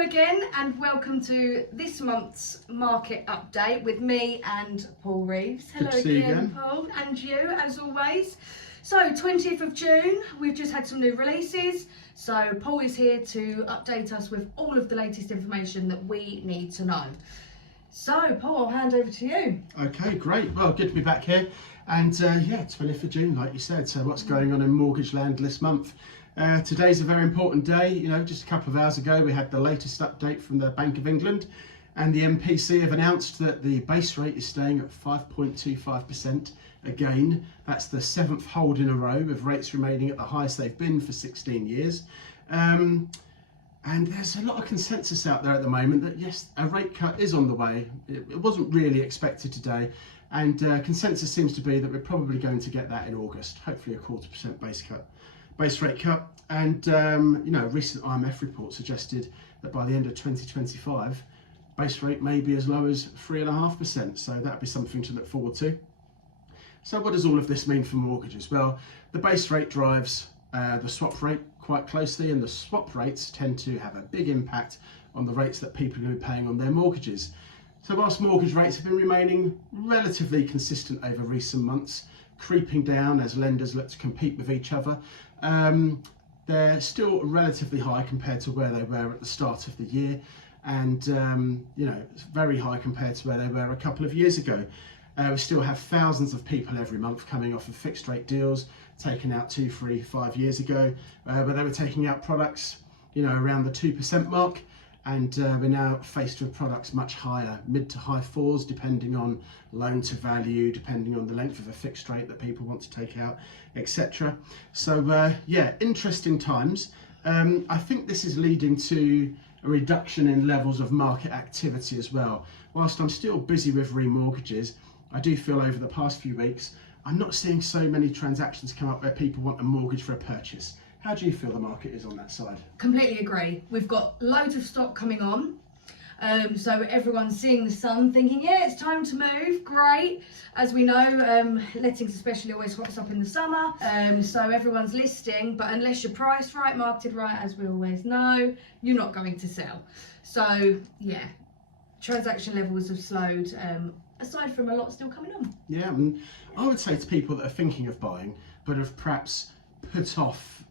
Hello again and welcome to this month's market update with me and Paul Reeves. Hello again, Paul, and you as always. So 20th of June, we've just had some new releases. So Paul is here to update us with all of the latest information that we need to know. So Paul, I'll hand over to you. Okay, great. Well, good to be back here. And yeah, 20th of June, like you said. So what's going on in mortgage land this month? Today's a very important day. You know, just a couple of hours ago, we had the latest update from the Bank of England, and the MPC have announced that the base rate is staying at 5.25%. Again, that's the 7th hold in a row of rates remaining at the highest they've been for 16 years. And there's a lot of consensus out there at the moment that yes, a rate cut is on the way. It wasn't really expected today, and consensus seems to be that we're probably going to get that in August, hopefully a 0.25% base rate cut. And you know, a recent IMF report suggested that by the end of 2025, base rate may be as low as 3.5%. So that'd be something to look forward to. So what does all of this mean for mortgages? Well, the base rate drives the swap rate quite closely, and the swap rates tend to have a big impact on the rates that people are paying on their mortgages. So whilst mortgage rates have been remaining relatively consistent over recent months, creeping down as lenders look to compete with each other, they're still relatively high compared to where they were at the start of the year, and you know, it's very high compared to where they were a couple of years ago. We still have thousands of people every month coming off of fixed rate deals taken out 2, 3, 5 years ago, where they were taking out products, you know, around the 2% mark, and we're now faced with products much higher, mid to high 4s, depending on loan to value, depending on the length of a fixed rate that people want to take out, etc. So yeah, interesting times. I think this is leading to a reduction in levels of market activity as well. Whilst I'm still busy with remortgages, I do feel over the past few weeks I'm not seeing so many transactions come up where people want a mortgage for a purchase. How do you feel the market is on that side? Completely agree. We've got loads of stock coming on. So everyone's seeing the sun thinking, yeah, it's time to move. Great. As we know, lettings especially always hops up in the summer. So everyone's listing, but unless you're priced right, marketed right, as we always know, you're not going to sell. So yeah, transaction levels have slowed, aside from a lot still coming on. Yeah, and I would say to people that are thinking of buying, but have perhaps put off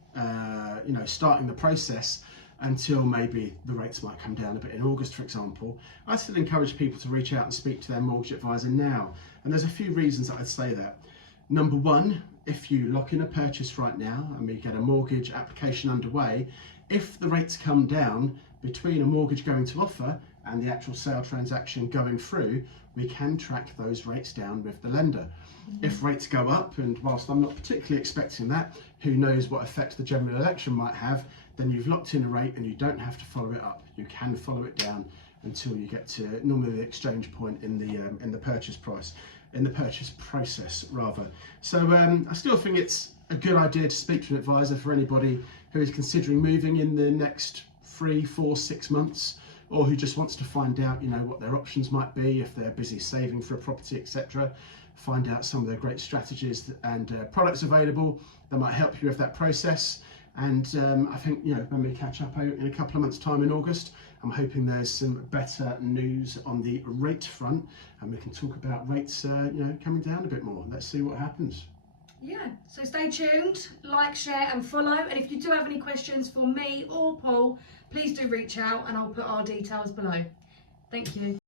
you know, starting the process until maybe the rates might come down a bit in August, for example, I still encourage people to reach out and speak to their mortgage advisor now. And there's a few reasons that I'd say that. Number one, if you lock in a purchase right now and we get a mortgage application underway, if the rates come down between a mortgage going to offer and the actual sale transaction going through, we can track those rates down with the lender. If rates go up, and whilst I'm not particularly expecting that, who knows what effect the general election might have, then you've locked in a rate and you don't have to follow it up. You can follow it down until you get to normally the exchange point in the purchase price, in the purchase process rather. So I still think it's a good idea to speak to an advisor for anybody who is considering moving in the next 3, 4, 6 months, or who just wants to find out, you know, what their options might be if they're busy saving for a property, etc. Find out some of the great strategies and products available that might help you with that process. And I think, you know, when we catch up in a couple of months' time in August, I'm hoping there's some better news on the rate front, and we can talk about rates, you know, coming down a bit more. Let's see what happens. Yeah, so stay tuned, like, share and follow. And if you do have any questions for me or Paul, please do reach out and I'll put our details below. Thank you.